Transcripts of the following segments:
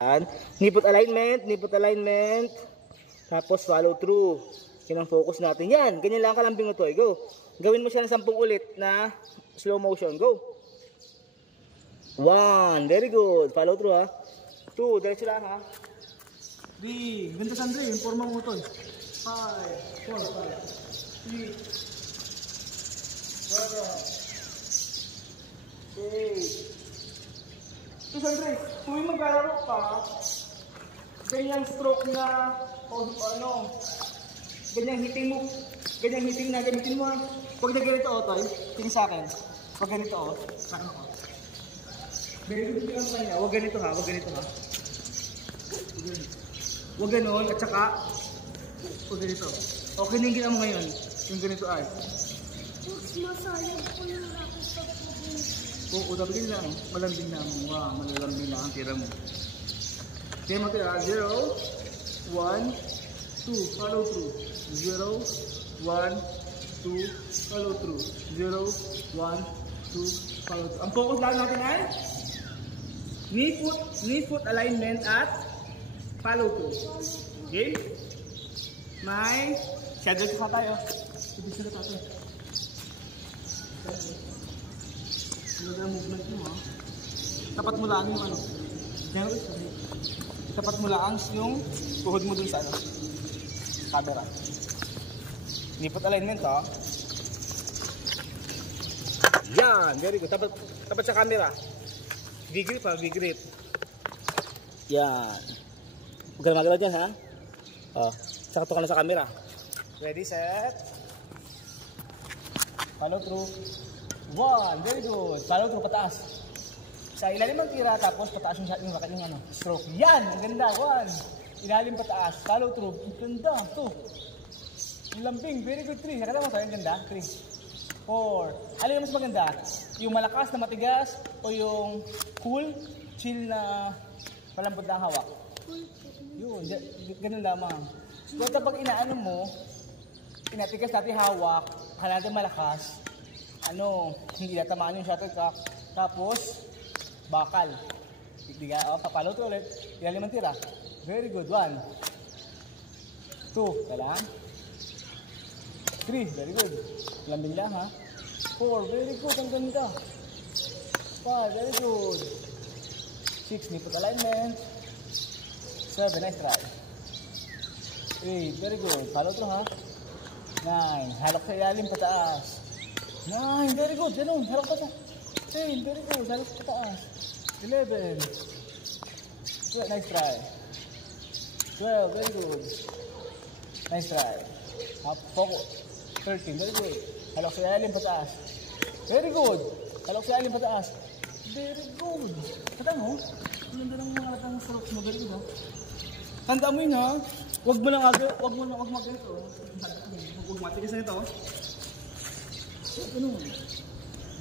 Knee foot alignment. Tapos follow through. Yan ang focus natin. Yan, ganyan lang kalambing mo to. Go. Gawin mo siya ng 10 ulit na slow motion. Go. 1, very good. Follow through ha. 2, diretso lang ha. 3, ganda Sandre, yung forma mo to. 5, 4, 5, 6, 7, 8. Ito Sandre, kung yung maglalaro ka, ganyang stroke na, o ano, ganyang hitting na gamitin mo ha. Huwag na ganito o Toy, tingin sa akin. Huwag ganito o, ano ko. Very good yung kanya, huwag ganito ha. Huwag ganon, at saka, huwag ganito. Okay na yung ginawa mo ngayon, yung ganito ay. Masayang ko yung ako sa pagin. Oo, dapat lang, malambing na mo. Wow, malalambing na ang tira mo. Kaya mo tira, 0, 1, 2, follow through. 0, 1, 2, follow through. 0, 1, 2, follow through. Ang focus lang natin ay knee foot alignment at follow through. Okay? May shadow ka tayo. Ibig na tayo. Ano na movement mo ha? Tapat mo lang yung ano. Tapat mo lang yung tuhod mo dun sa ano. Camera. Knee foot alignment ha. Yan, very good. Tapat sa camera. V-grip ha, V-grip. Yan. Huwag ka na magalaw dyan ha. O, sakto ka na sa camera. Ready, set. Follow through. 1, very good. Follow through, pataas. Sa ilalim ang tira, tapos pataas yung ano, stroke. Yan, ang ganda. 1, ilalim pataas. Follow through. Ang ganda. 2. Yung lambing, very good. 3. Nakita mo sa'yo, ang ganda. 3. 4. Alin yung mas maganda? Yung malakas na matigas o yung cool, chill na palambot na hawak? Yun, ganun lamang. So kapag inaano mo, inatigas natin hawak, natin malakas, ano, hindi natamaan yung shuttlecock, tapos bakal. Papalo to ulit, ilalim ang tira. Very good. 1, 2, kailangan. 3, very good. Lambing lang ha. 4, very good, ang ganda. 5, very good. 6, knee foot alignment. 7, nice try. 8, very good. Follow through ha. 9, halok sa ilalim, pataas. 9, very good. Ganun, halok pa sa. 10, very good. Halok sa pataas. 11. 12, nice try. 12, very good. Nice try. Focus. 13, very good. Halok sa ilalim, pataas. Very good. Halok sa ilalim, pataas. Very good. Tanda mo? Ganda ng mga latang strokes mo. Very good ha. Tanda mo yun ha. Huwag mo lang agad. Huwag ganito. Huwag matigas na ito. Ano?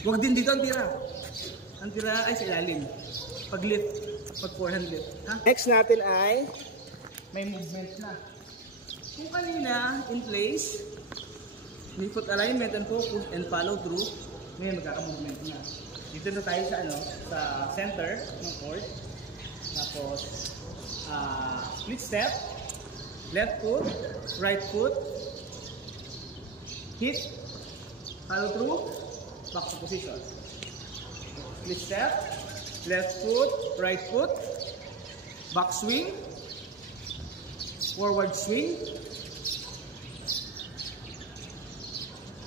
Huwag din dito ang tira. Ang tira ay sa ilalim. Pag lift. Pag forehand lift. Ha? Next natin ay may movement na. Kung kanina in place, knee foot alignment and focus and follow through, ngayon magkaka-movement na. Dito na tayo sa ano, sa center ng court. Tapos split step, left foot, right foot, hit, follow through, back to position. Split step, left foot, right foot, back swing, forward swing,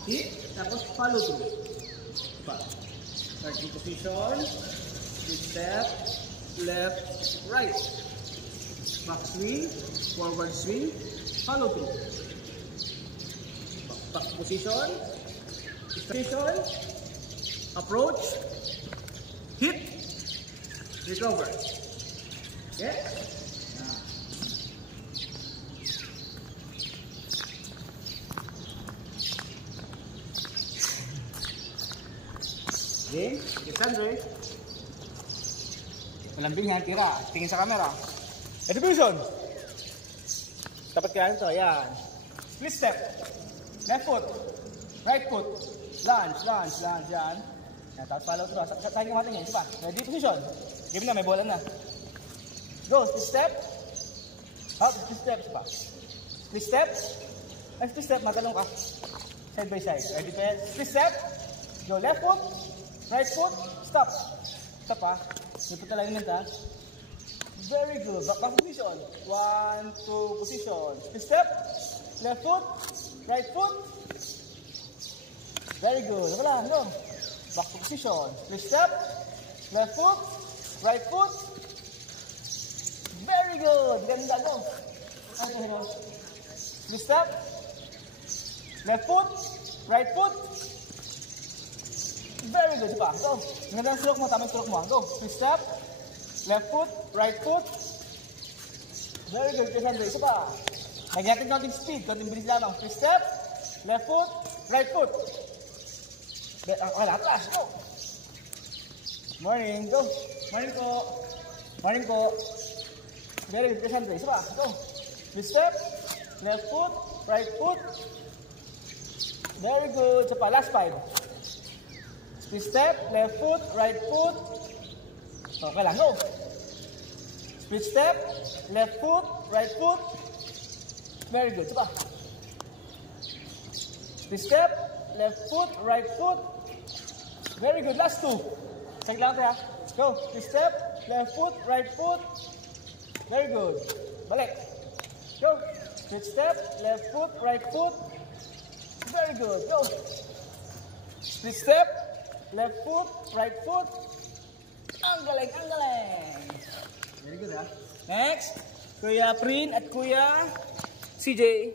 hit, tapos follow through. Start in position, split step, left, right, back swing, forward swing, follow through. Back position, approach, hit, recover. Okay? Okay, get Sandre. Malambing yan, tira. Tingin sa camera. Ito position. Tapat kaya ito, yan. Split step. Left foot. Right foot. Lunge, yan. Tapos follow through. Saan yung mating yan, diba? Ready position. Game na, may bola na. Go, split step. Up, split step pa. Split step. Ay, split step, matalong ka. Side by side. Ready, pa? Split step. Go, left foot. Right foot. Stop. Stop ha. Lipot alignment ha. Very good. Back position. 1, 2, position. Split step. Left foot. Right foot. Very good. Wala, go. Back to position. Split step. Left foot. Right foot. Very good. Ganda, go. Okay, go. Split step. Left foot. Right foot. Very good. Diba? Go. Ganda ang stroke mo. Tamang stroke mo. Go. Split step. Left foot. Right foot. Very good. Kasi isa pa. Nagyatin konting speed. Konting bilis lamang. Split step. Left foot. Right foot. Wala. Atras. Go. Morning. Go. Morning po. Morning po. Very good. Kasi isa pa. Go. Split step. Left foot. Right foot. Very good. Isa pa. Last 5. Split step. Left foot. Right foot. Okay lang. Go. Split step. Left foot. Right foot. Very good. Isa pa. Split step. Left foot. Right foot. Very good. Last 2. Sige lang tayo. Go. Split step. Left foot. Right foot. Very good. Balik. Go. Split step. Left foot. Right foot. Very good. Go. Split step. Left foot. Right foot. Ang galing. Ang galing. Very good ha. Next. Kuya Prin at Kuya CJ.